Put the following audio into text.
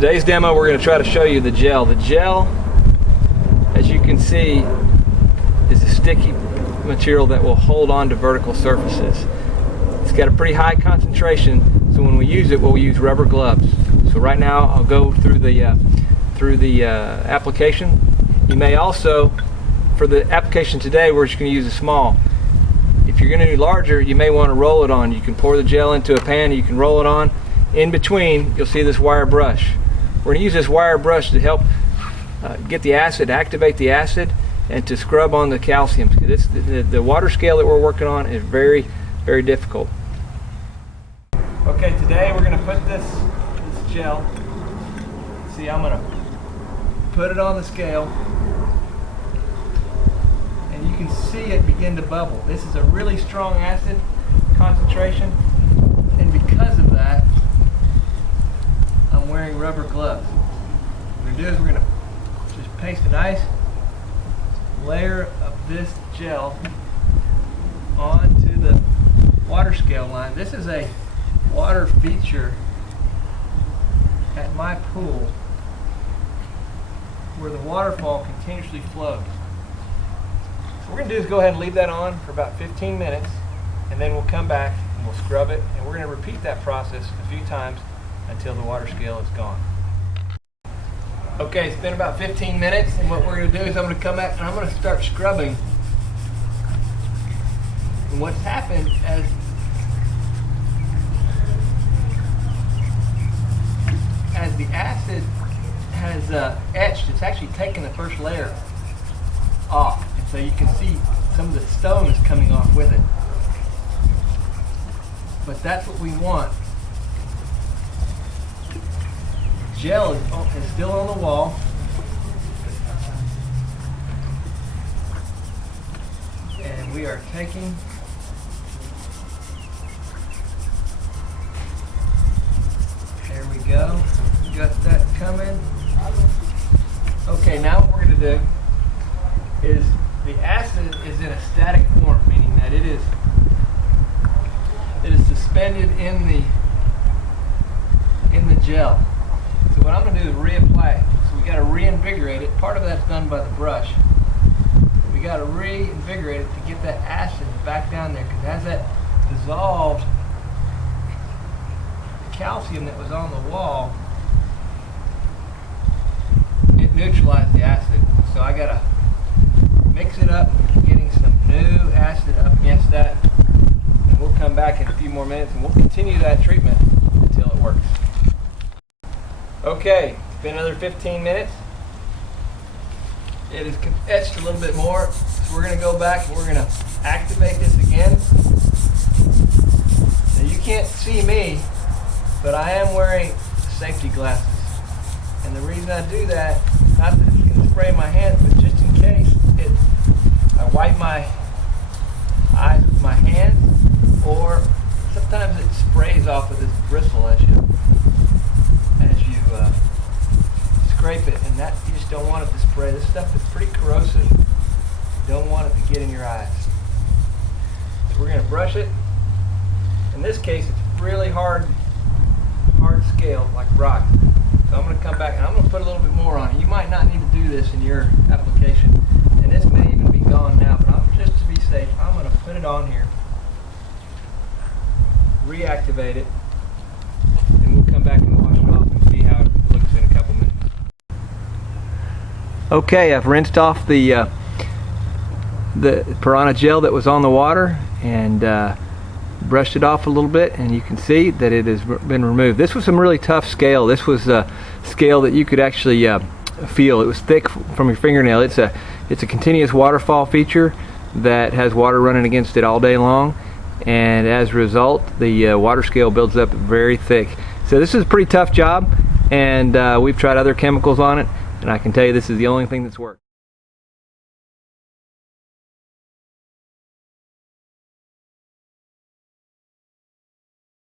Today's demo, we're going to try to show you the gel. The gel, as you can see, is a sticky material that will hold on to vertical surfaces. It's got a pretty high concentration, so when we use it, we'll use rubber gloves. So right now, I'll go through the application. You may also, for the application today, we're just going to use a small. If you're going to do larger, you may want to roll it on. You can pour the gel into a pan, you can roll it on. In between, you'll see this wire brush. We're going to use this wire brush to help get the acid, activate the acid, and to scrub on the calcium. The water scale that we're working on is very, very difficult. Okay, today we're going to put this gel. See, I'm going to put it on the scale, and you can see it begin to bubble. This is a really strong acid concentration, and because of that, I'm wearing rubber gloves. What we're going to do is we're going to just paste a nice layer of this gel onto the water scale line. This is a water feature at my pool where the waterfall continuously flows. So what we're going to do is go ahead and leave that on for about 15 minutes, and then we'll come back and we'll scrub it, and we're going to repeat that process a few times until the water scale is gone. Okay, it's been about 15 minutes, and what we're going to do is I'm going to come back and I'm going to start scrubbing. And what's happened as the acid has etched, it's actually taken the first layer off, and so you can see some of the stone is coming off with it. But that's what we want. Gel is still on the wall. And we are taking there we go. Got that coming. Okay, now what we're going to do is the acid is in a static form, meaning that it is suspended in the gel. So what I'm going to do is reapply it. So we got to reinvigorate it. Part of that's done by the brush. We got to reinvigorate it to get that acid back down there, because as that dissolved calcium that was on the wall, it neutralized the acid. So I got to mix it up, getting some new acid up against that, and we'll come back in a few more minutes and we'll continue that treatment until it works. Okay, it's been another 15 minutes. It is etched a little bit more, so we're going to go back and we're going to activate this again. Now you can't see me, but I am wearing safety glasses. And the reason I do that, not that it's going to spray my hands, but just in case I wipe my eyes with my hands, or sometimes it sprays off of this bristle as you scrape it, and that you just don't want it to spray. This stuff is pretty corrosive. You don't want it to get in your eyes. So we're going to brush it. In this case, it's really hard scale, like rock. So I'm going to come back and I'm going to put a little bit more on it. You might not need to do this in your application, and this may even be gone now, but just to be safe, I'm going to put it on here, reactivate it, and we'll come back and wash it off and see how it looks in a couple minutes. Okay, I've rinsed off the Piranha gel that was on the water and brushed it off a little bit, and you can see that it has been removed. This was some really tough scale. This was a scale that you could actually feel. It was thick from your fingernail. It's a continuous waterfall feature that has water running against it all day long, and as a result the water scale builds up very thick. So this is a pretty tough job, and we've tried other chemicals on it, and I can tell you this is the only thing that's worked.